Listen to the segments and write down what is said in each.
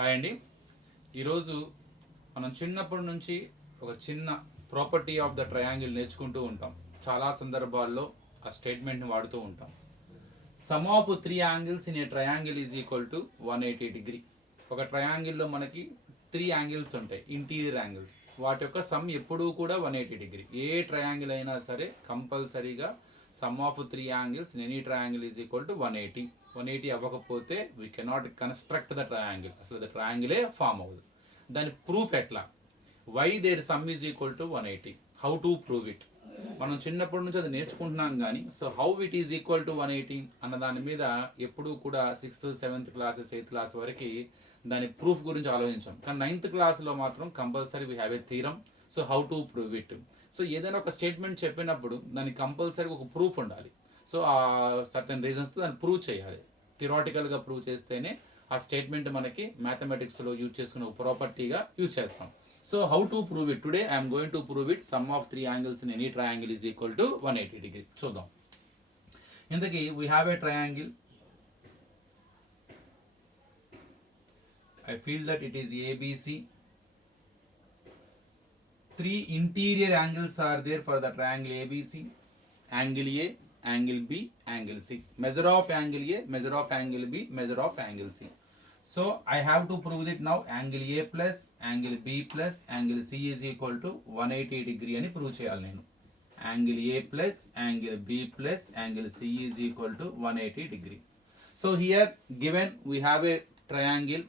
Hi అండి. ఈరోజు మనం చిన్నప్పటి నుంచి ఒక చిన్న ప్రాపర్టీ ఆఫ్ ద ట్రయాంగిల్ నేర్చుకుంటూ ఉంటాం. చాలా సందర్భాల్లో ఆ స్టేట్మెంట్ని వాడుతూ ఉంటాం. Some of 3 angles in a triangle is equal to 180 degree. ఒక ట్రయాంగిల్లో మనకి 3 యాంగిల్స్ ఉంటాయి, ఇంటీరియర్ యాంగిల్స్. వాటి యొక్క సమ్ ఎప్పుడూ కూడా 180 డిగ్రీ. ఏ ట్రయాంగిల్ అయినా సరే కంపల్సరీగా sum of 3 angles in any triangle is equal to 180. 180 అవ్వకపోతే we cannot construct the triangle, అసలు ద ట్రయాంగిలే ఫామ్ అవ్వదు. దాని ప్రూఫ్ ఎట్లా? Why their sum is equal to 180, how to prove it? మనం చిన్నప్పటి నుంచి అది నేర్చుకుంటున్నాం కానీ so how it is equal to 180 అన్న దాని మీద ఎప్పుడూ కూడా 6th 7th classes 8th class వరకు దాని ప్రూఫ్ గురించి ఆలోచించాం. కానీ 9th క్లాస్లో మాత్రం compulsory we have a theorem. So how to prove it? So ఏదైనా ఒక స్టేట్మెంట్ చెప్పినప్పుడు దానికి కంపల్సరీ ఒక ప్రూఫ్ ఉండాలి. సో ఆ సర్టన్ రీజన్స్తో దాన్ని ప్రూవ్ చేయాలి. థియరాటికల్గా ప్రూవ్ చేస్తేనే ఆ స్టేట్మెంట్ మనకి మ్యాథమెటిక్స్లో యూజ్ చేసుకునే ఒక ప్రాపర్టీగా యూజ్ చేస్తాం. So how to prove it? Today I'm going to prove it. Some of 3 angles in any triangle is equal to 180 degree. చూద్దాం. ఇంతకీ we have a triangle. I feel that it is ABC. 3 interior angles are there for the triangle ABC. Angle A, angle B, angle C. Measure of angle A, measure of angle B, measure of angle C. So I have to prove it now. Angle A plus angle B plus angle C is equal to 180 degree అని prove చేయాలి నేను. Angle A plus angle B plus angle C is equal to 180 degree. So here given we have a triangle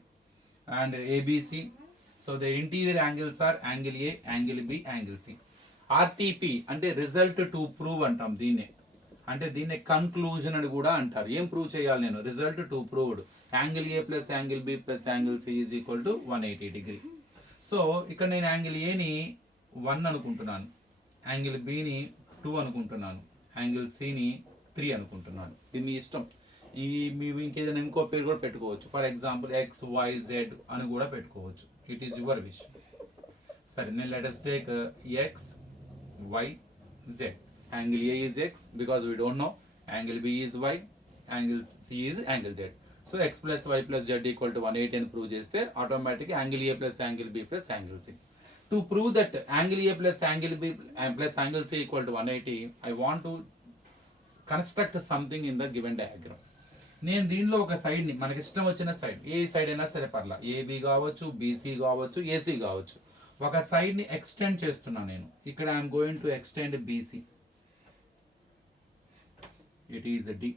and ABC. So the interior angles are angle A, angle B, angle C. RTP అంటే result to prove అంటాం దీన్నే. అంటే దీన్నే conclusion అని కూడా అంటారు. ఏం prove చేయాలి నేను? Result to proved. Angle A plus angle B plus angle C is equal to 180 degree. So ఇక్కడ నేను యాంగిల్ ఏని 1 అనుకుంటున్నాను, యాంగిల్ బిని 2 అనుకుంటున్నాను, యాంగిల్ సిని 3 అనుకుంటున్నాను. ఇది మీ ఇష్టం. ఈ మీరు ఇంకేదైనా ఇంకో పేరు కూడా పెట్టుకోవచ్చు. ఫర్ ఎగ్జాంపుల్ XYZ అని కూడా పెట్టుకోవచ్చు. It is your wish. సరే, నేను let us take XYZ. Angle A is X because we don't know. Angle B is Y. Angle C is angle Z. So X plus Y plus Z equal to 180 అని prove చేస్తే ఆటోమేటిక్గా angle A plus angle B plus angle C. To prove that angle A plus angle B plus angle C equal to 180, I want to construct something in the given diagram. నేను దీనిలో ఒక సైడ్ని, మనకి ఇష్టం వచ్చిన side, ఏ side అయినా సరే పర్లా, AB కావచ్చు, బీసీ కావచ్చు, ఏసీ కావచ్చు, ఒక సైడ్ని ఎక్స్టెండ్ చేస్తున్నాను నేను. ఇక్కడ I'm going to extend BC. It is D.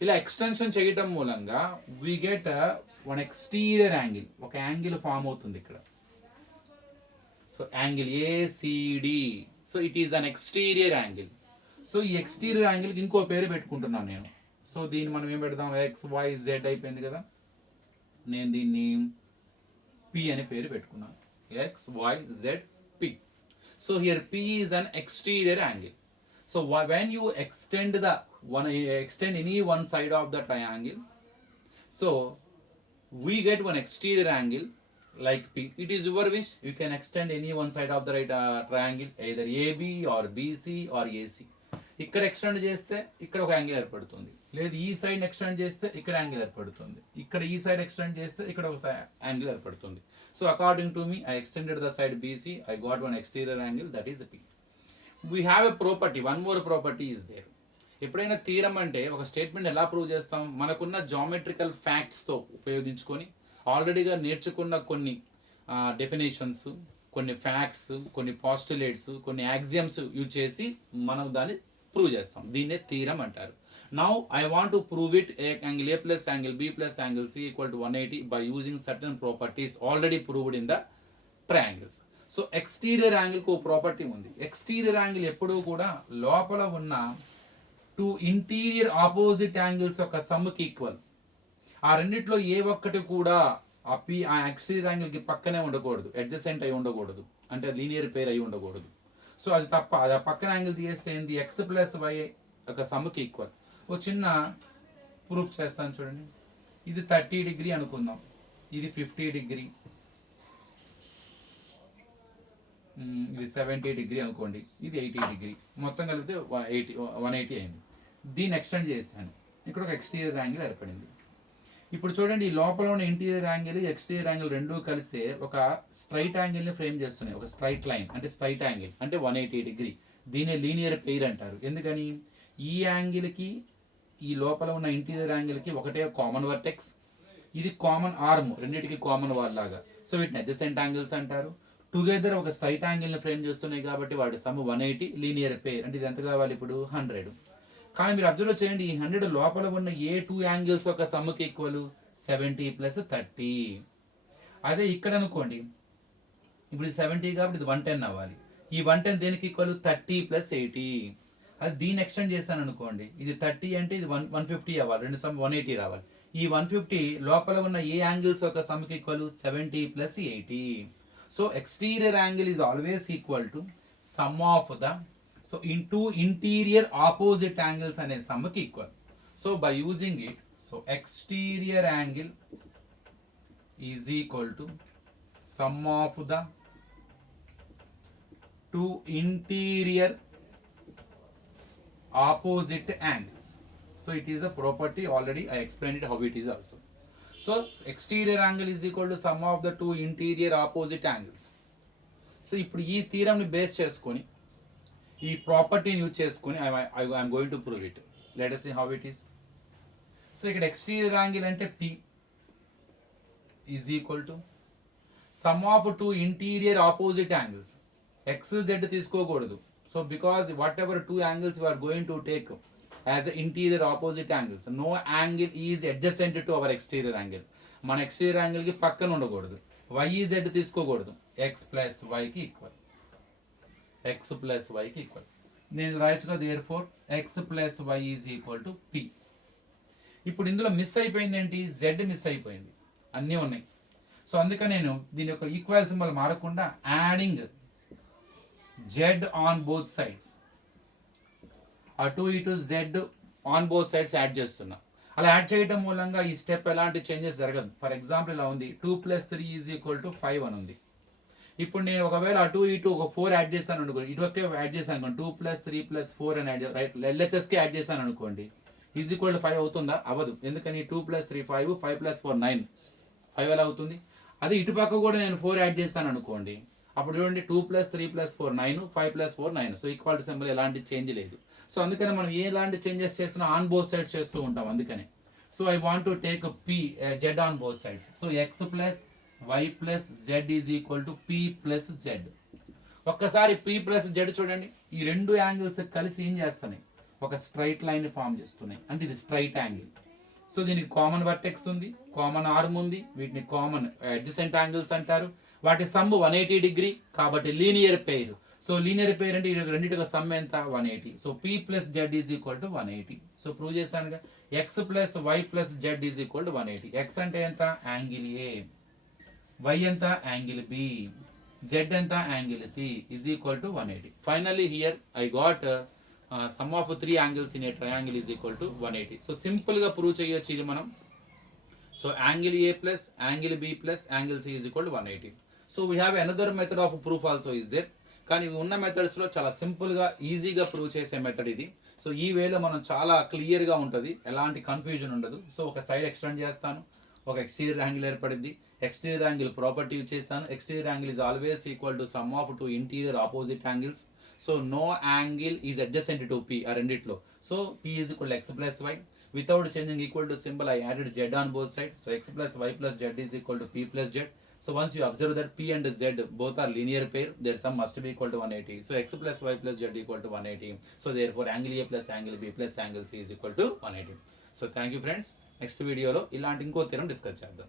ఇలా ఎక్స్టెన్షన్ చేయటం మూలంగా we get one exterior angle. ఒక యాంగిల్ ఫామ్ అవుతుంది ఇక్కడ. So angle ACD. So it is an exterior angle. So ఈ ఎక్స్టీరియర్ యాంగిల్కి ఇంకో పేరు పెట్టుకుంటున్నాను నేను. సో దీన్ని మనం ఏం పెడదాం? XYZ అయిపోయింది కదా. నేను దీన్ని P అనే పేరు పెట్టుకున్నాను. XYZP. So here P is an exterior angle. So when you extend any one side of the triangle, so we get one exterior angle like P. It is your wish. You can extend any one side of the triangle, either AB or BC or AC. ఇక్కడ extend చేస్తే ఇక్కడ ఒక angle ఏర్పడుతుంది, లేదు ఈ side extend చేస్తే ఇక్కడ angle ఏర్పడుతుంది, ఇక్కడ ఈ సైడ్ ఎక్స్టెండ్ చేస్తే ఇక్కడ ఒక యాంగిల్ ఏర్పడుతుంది. So according to me, I extended the side BC, I got one exterior angle, that is P. We have a property, one more property is there. ఎప్పుడైనా థీరం అంటే ఒక స్టేట్మెంట్ ఎలా prove చేస్తాం? మనకున్న జామెట్రికల్ ఫ్యాక్ట్స్తో ఉపయోగించుకొని ఆల్రెడీగా నేర్చుకున్న కొన్ని డెఫినేషన్స్, కొన్ని ఫ్యాక్ట్స్, కొన్ని పాస్టులేట్స్, కొన్ని యాక్సియమ్స్ యూజ్ చేసి మనం దాన్ని ప్రూవ్ చేస్తాం. దీన్నే థీరం అంటారు. Now I want to prove it angle A plus angle B plus angle C equal to 180 by using certain properties already proved in the triangles. So exterior యాంగిల్కి ఒక property ఉంది. Exterior angle ఎప్పుడూ కూడా లోపల ఉన్న 2 interior opposite angles యొక్క సమ్కి equal. ఆ రెండిట్లో ఏ ఒక్కటి కూడా ఆ ఎక్స్టీరియర్ యాంగిల్కి పక్కనే ఉండకూడదు, అడ్జసెంట్ అయి ఉండకూడదు, అంటే లీనియర్ పేర్ అయి ఉండకూడదు. సో అది తప్ప. అది ఆ పక్కన యాంగిల్ తీస్తే ఏంది? X ప్లస్ Y ఒక సమ్కి ఈక్వల్. ఒక చిన్న ప్రూఫ్ చేస్తాను చూడండి. ఇది 30 డిగ్రీ అనుకుందాం, ఇది 50 డిగ్రీ, ఇది 70 డిగ్రీ అనుకోండి, ఇది 80 డిగ్రీ, మొత్తం కలిపితే 180 అయింది. దీన్ని ఎక్స్టెండ్ చేశాను, ఇక్కడ ఒక ఎక్స్టీరియర్ యాంగిల్ ఏర్పడింది. ఇప్పుడు చూడండి ఈ లోపల ఉన్న ఇంటీరియర్ యాంగిల్ ఎక్స్టీరియర్ యాంగిల్ రెండూ కలిస్తే ఒక స్ట్రైట్ యాంగిల్ని ఫ్రేమ్ చేస్తున్నాయి. ఒక స్ట్రైట్ లైన్ అంటే స్ట్రైట్ యాంగిల్ అంటే 180 డిగ్రీ. దీనే లీనియర్ పెయిర్ అంటారు. ఎందుకని ఈ యాంగిల్కి ఈ లోపల ఉన్న ఇంటీరియర్ యాంగిల్కి ఒకటే కామన్ వర్టెక్స్, ఇది కామన్ ఆర్మ్, రెండింటికి కామన్ వాల్ లాగా. సో వీటిని అడ్జసెంట్ యాంగిల్స్ అంటారు. టుగెదర్ ఒక స్ట్రైట్ యాంగిల్ని ఫ్రేమ్ చేస్తున్నాయి కాబట్టి వాటి సమ్ 180 లీనియర్ పెయిర్. అంటే ఇది ఎంత కావాలి ఇప్పుడు 100. కానీ మీరు అబ్జర్వ్ చేయండి ఈ 100 లోపల ఉన్న ఏ 2 యాంగిల్స్ ఒక సమ్కి ఈక్వల్ 70 + 30. అదే ఇక్కడ అనుకోండి ఇప్పుడు ఇది 70 కాబట్టి ఇది 110 అవ్వాలి. ఈ 110 దేనికి ఈక్వల్ 30 + 80. అది దీన్ని ఎక్స్టెండ్ చేస్తాను అనుకోండి ఇది 30 అంటే ఇది 150 అవ్వాలి, రెండు సమ్ 180 రావాలి. ఈ 150 లోపల ఉన్న ఏ యాంగిల్స్ ఒక సమ్కి equal 70 + 80. So exterior angle is always equal to sum of the so into interior opposite angles అనే సమ్కి equal. So by using it so exterior angle is equal to sum of the two interior opposite angles. So it is a property, already I explained it how it is also. So exterior angle is equal to sum of the two interior opposite angles. So ఇప్పుడు ఈ theorem ని base చేసుకొని ఈ ప్రాపర్టీని use చేసుకొని I am going to prove it. Let us see how it is. So ఇక్కడ exterior angle అంటే P is equal to sum of two interior opposite angles. X Z తీసుకోకూడదు. So because whatever two angles we are going to take as interior opposite angles, no angle is adjacent to our exterior angle. మన exterior angle కి పక్కన ఉండకూడదు. Y Z తీసుకోకూడదు. X + Y కి equal. X + Y కి equal. నేను రాయొచ్చుగా therefore X + Y is equal to P. ఇప్పుడు ఇందులో మిస్ అయిపోయింది ఏంటి? Z మిస్ అయిపోయింది. అన్నీ ఉన్నాయి. సో అందుకని నేను దీని యొక్క ఈక్వల్ సింబల్ మారకుండా adding Z on both sides, అటు ఇటు Z on both sides add చేస్తున్నా. అలా యాడ్ చేయడం మూలంగా ఈ స్టెప్ ఎలాంటి చేంజెస్ జరగదు. ఫర్ ఎగ్జాంపుల్ ఇలా ఉంది 2 + 3 = 5 అని ఉంది. ఇప్పుడు నేను ఒకవేళ అటు ఇటు ఒక 4 యాడ్ చేస్తాను అనుకోండి, ఇటువకే యాడ్ చేశాను అనుకోండి 2 + 3 + 4 అని యాడ్ రైట్ LHSకి యాడ్ చేశాను అనుకోండి = 5 అవుతుందా? అవ్వదు. ఎందుకని 2 + 3 5, 5 + 4 9, 5 ఎలా అవుతుంది? అదే ఇటుపక్క కూడా నేను 4 యాడ్ చేస్తాను అనుకోండి, అప్పుడు చూడండి 2 + 3 + 4 9, 5 + 4 9. సో ఈక్వాలిటీ సింబల్ ఎలాంటి చేంజ్ లేదు. సో అందుకని మనం ఎలాంటి చేంజెస్ చేసినా ఆన్ బోత్ సైడ్స్ చేస్తూ ఉంటాం. అందుకని so I want to take P Z on both sides. So X + Y + Z is equal to P + Z. ఒక్కసారి P + Z చూడండి, ఈ రెండు యాంగిల్స్ కలిసి ఏం చేస్తున్నాయి? ఒక స్ట్రైట్ లైన్ ఫామ్ చేస్తున్నాయి. అంటే ఇది స్ట్రైట్ యాంగిల్. సో దీనికి కామన్ వర్టెక్స్ ఉంది, కామన్ ఆర్మ్ ఉంది, వీటిని కామన్ అడ్జసెంట్ యాంగిల్స్ అంటారు. వాటి సమ్ 180 డిగ్రీ కాబట్టి linear pair. So linear pair అంటే రెండింటికి సమ్ ఎంత? 180. So P + Z is equal to 180. So prove చేశానుగా X + Y + Z is equal to 180. X అంటే ఎంత? Angle A. Y ఎంత? Angle B. Z ఎంత? Angle C is equal to 180. Finally here I got sum of 3 angles in a triangle is equal to 180. So simple గా prove చేయొచ్చు ఇది మనం. So angle A + angle B + angle C is equal to 180. So we have another method of proof also is there. కానీ ఉన్న మెథడ్స్లో చాలా సింపుల్గా ఈజీగా prove చేసే మెథడ్ ఇది. సో ఈ వేలో మనం చాలా క్లియర్గా ఉంటుంది, ఎలాంటి కన్ఫ్యూజన్ ఉండదు. సో ఒక సైడ్ ఎక్స్టెండ్ చేస్తాను, ఒక ఎక్స్టీరియర్ యాంగిల్ ఏర్పడింది. ఎక్స్టీరియర్ యాంగిల్ ప్రాపర్టీ యూజ్ చేస్తాను. Exterior angle is always equal to sum of two interior opposite angles. So no angle is adjacent to P ఆ రెండిట్లో. So P is equal X + Y. Without changing equal to symbol, I added Z on both sides. So X + Y + Z is equal to P + Z. So once you observe that P and Z both are linear pair, their sum must be equal to 180. So X + Y + Z equal to 180. So therefore angle A + angle B + angle C is equal to 180. So thank you friends. Next video lo ilanti inko theorem discuss cheddam.